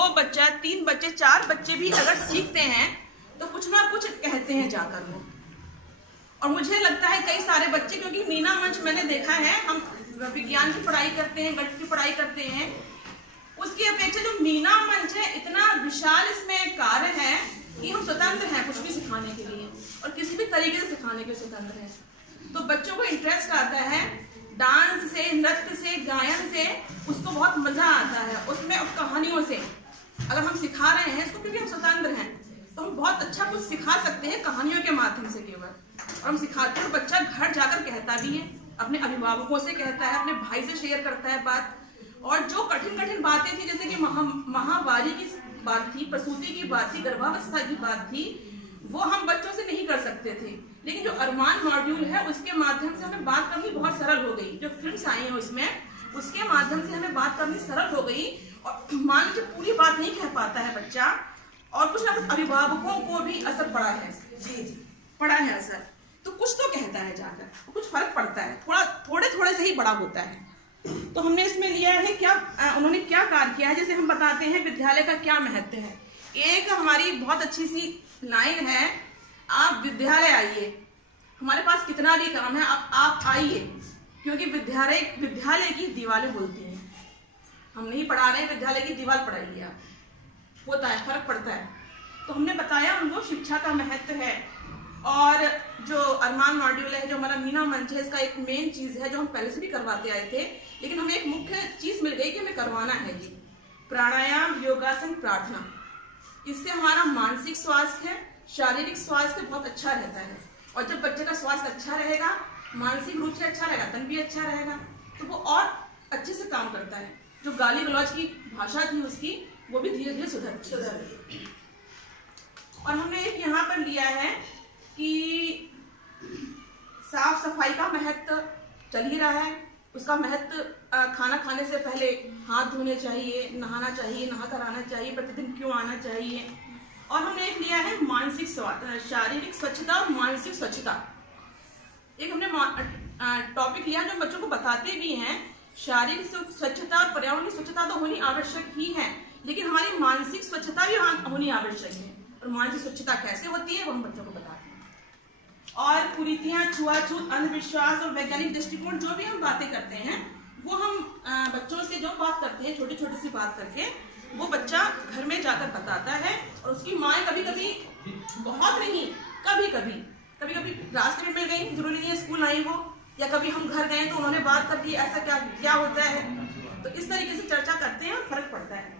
2 बच्चा, 3 बच्चे, 4 बच्चे भी अगर सीखते हैं तो कुछ ना कुछ कहते हैं जाकर वो। और मुझे लगता है कई सारे बच्चे, क्योंकि मीना मंच मैंने देखा है, हम विज्ञान की पढ़ाई करते हैं, गणित की पढ़ाई करते हैं, उसकी अपेक्षा जो मीना मंच है इतना विशाल इसमें कार्य है कि हम स्वतंत्र हैं कुछ भी सिखाने के लिए और किसी भी तरीके से सिखाने के लिए स्वतंत्र हैं। तो बच्चों को इंटरेस्ट आता है डांस से, नृत्य से, गायन से, उसको बहुत मजा आता है उसमें। और कहानियों से अगर हम सिखा रहे हैं इसको, क्योंकि हम स्वतंत्र हैं तो हम बहुत अच्छा कुछ सिखा सकते हैं कहानियों के माध्यम से केवल। और हम सिखाते हैं, बच्चा घर जाकर कहता भी है, अपने अभिभावकों से कहता है, अपने भाई से शेयर करता है बात। और जो कठिन कठिन बातें थी, जैसे कि महावारी की बात थी, प्रसूति की बात थी, गर्भावस्था की बात थी, वो हम बच्चों से नहीं कर सकते थे। लेकिन जो अरमान मॉड्यूल है उसके माध्यम से हमें बात करनी बहुत सरल हो गई। जो फिल्म्स आई हैं उसमें, उसके माध्यम से हमें बात करनी सरल हो गई। और मान लीजिए पूरी बात नहीं कह पाता है बच्चा, और कुछ ना कुछ अभिभावकों को भी असर पड़ा है, जी पड़ा है असर, तो कुछ तो कहता है जाकर, कुछ फर्क पड़ता है, थोड़े से ही बड़ा होता है। तो हमने इसमें लिया है क्या उन्होंने क्या कार्य किया है। जैसे हम बताते हैं विद्यालय का क्या महत्व है। एक हमारी बहुत अच्छी सी लाइन है, आप विद्यालय आइए, हमारे पास कितना भी काम है आप आइए, क्योंकि विद्यालय की दीवारें बोलती हैं। हम नहीं पढ़ा रहे हैं, विद्यालय की दीवार पढ़ाइए आप, होता है, फर्क पड़ता है। तो हमने बताया उनको शिक्षा का महत्व है। और जो अरमान मॉड्यूल है, जो हमारा मीना मंच है, इसका एक मेन चीज है जो हम पहले से भी करवाते आए थे, लेकिन हमें एक मुख्य चीज मिल गई कि हमें करवाना है ये प्राणायाम, योगासन, प्रार्थना। इससे हमारा मानसिक स्वास्थ्य, शारीरिक स्वास्थ्य बहुत अच्छा रहता है। और जब बच्चे का स्वास्थ्य अच्छा रहेगा, मानसिक रूप से अच्छा रहेगा, तन भी अच्छा रहेगा, तो वो और अच्छे से काम करता है। जो गाली गलौज की भाषा थी उसकी, वो भी धीरे धीरे सुधर। और हमने एक यहाँ पर लिया है कि साफ सफाई का महत्व चल ही रहा है। उसका महत्व, खाना खाने से पहले हाथ धोने चाहिए, नहाना चाहिए, नहा कर आना चाहिए, प्रतिदिन क्यों आना चाहिए। और हमने एक लिया है मानसिक शारीरिक स्वच्छता और मानसिक स्वच्छता। एक हमने टॉपिक लिया जो बच्चों को बताते भी हैं। शारीरिक स्वच्छता और पर्यावरण की स्वच्छता तो होनी आवश्यक ही है, लेकिन हमारी मानसिक स्वच्छता भी होनी आवश्यक है। और मानसिक स्वच्छता कैसे होती है वो हम बच्चों को बताते हैं। और कुरीतियां, छुआछूत, अंधविश्वास और वैज्ञानिक दृष्टिकोण, जो भी हम बातें करते हैं वो हम बच्चों से जो बात करते हैं, छोटी छोटी सी बात करके, वो बच्चा घर में जाकर बताता है। और उसकी माँ कभी कभी, बहुत नहीं, कभी कभी रास्ते में मिल गई, जरूरी नहीं है स्कूल आई वो, या कभी हम घर गए तो उन्होंने बात कर दी, ऐसा क्या होता है। तो इस तरीके से चर्चा करते हैं और फर्क पड़ता है।